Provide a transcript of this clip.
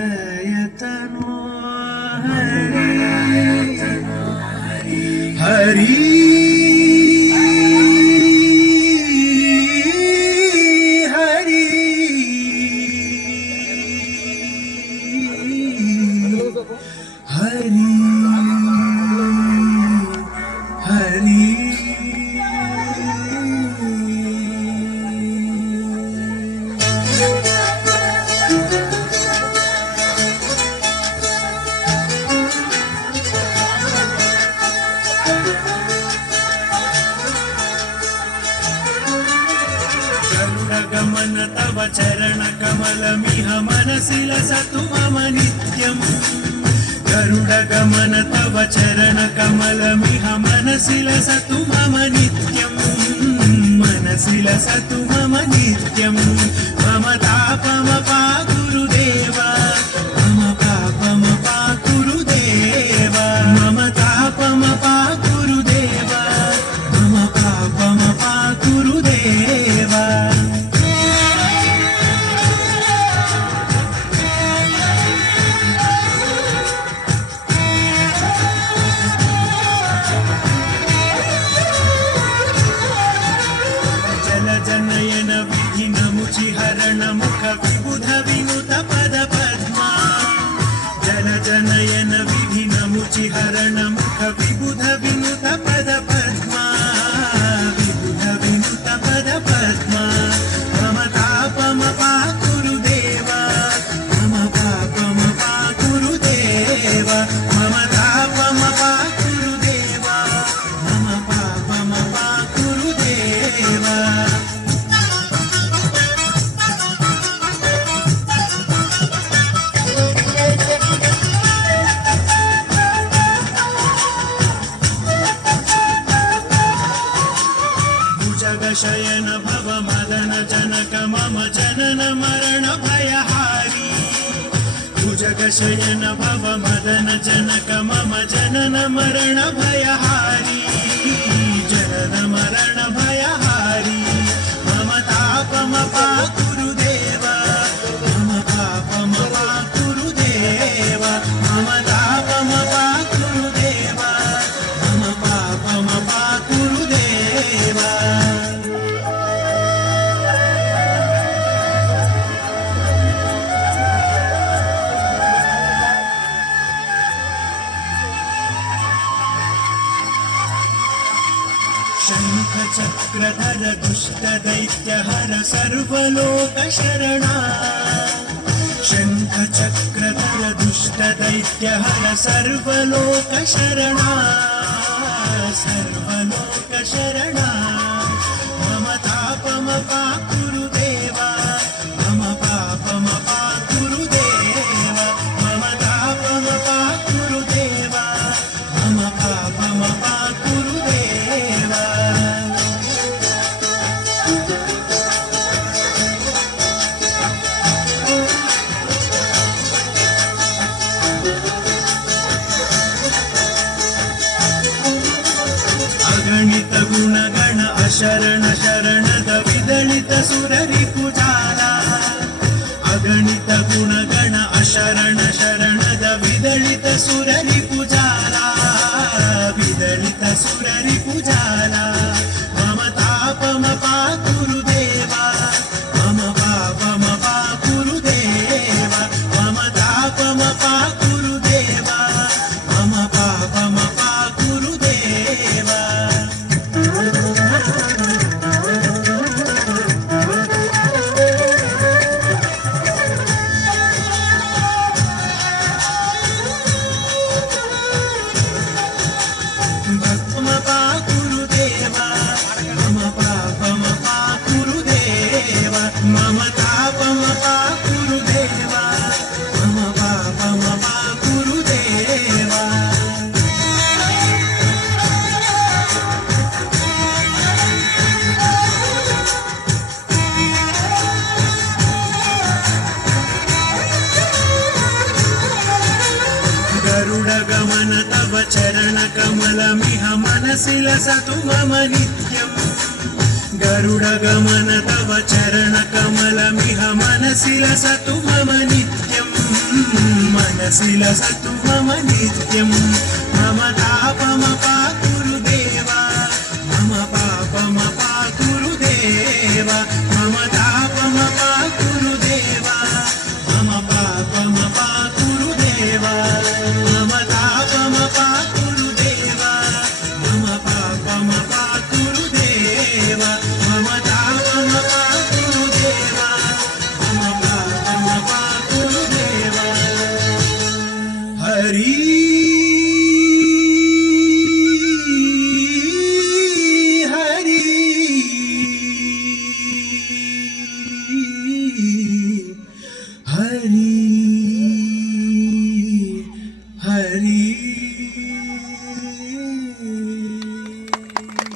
मंगलायतनो हरि हरि हरि हरि गमन तव चरण कमलमिह मनसि लसतु मम नित्यम् गरुडगमन तव चरण कमलमिह मनसि लसतु मम नित्यम् मनसि लसतु मम नित्यम् मम तापमपा गुरुदेवा मम पापमपा गुरुदेवा मम तापमपा गुरुदेवा मम पापमपा गुरुदेवा जनयन विधिन मुचिहरण मुख विबुध विनुत पद पद्मा जल जनयन विधिन मुचिहरण मुख विबुध विनुत पद पद्मा विबुध विनुत पद पद्मा मम तापमपा गुरुदेवा मम पापमपा गुरुदेवा मम तापमपा गुरुदेवा मम पापमपा गुरुदेवा शयन भव मदन जनक मम जनन मरण भयहारी भुजग शयन भव मदन जनक मम जनन मरण भयहारी जनन मरण भयहारी मम तापमपा गुरुदेवा मम पापमपा गुरुदेवा मम तापमपा गुरुदेवा मम पापमपा गुरुदेवा शंख चक्रधर दुष्ट दैत्य हर सर्वलोक शरणा शंख चक्रधर दुष्ट दैत्य हर सर्वलोक शरणा सर्वलोक शरणा मम तापमपा गुरुदेवा मम पापमपा गुरुदेवा मम तापमपा गुरुदेवा मम पापमपा गुरुदेवा अगणित गुणगण अशरण शरणद विदलित सुररि पुजाला अगणित गुणगण अशरण शरणद विदलित सुररि पुजाला विदलित सुररि पुजाला मम तापमपा गुरुदेवा मम पापमपा गुरुदेवा मम तापमपा गुरुदेवा मम पापमपा गुरुदेवा भक्मपा गुरुदेवा मम पापमपा गुरुदेवा मम तापमपा गुरुदेवा मम पापमपा गुरुदेवा गरुडगमन तव चरण कमलमिह मनसि लसतु मम नित्यम् गरुडगमन तव चरण कमलमिह मनसि मनसि लसतु मम नित्यं मनसि लसतु मम नित्यं मम तापमपाकुरुदेवा मम पापमपाकुरुदेवा मम तापमपाकुरुदेवा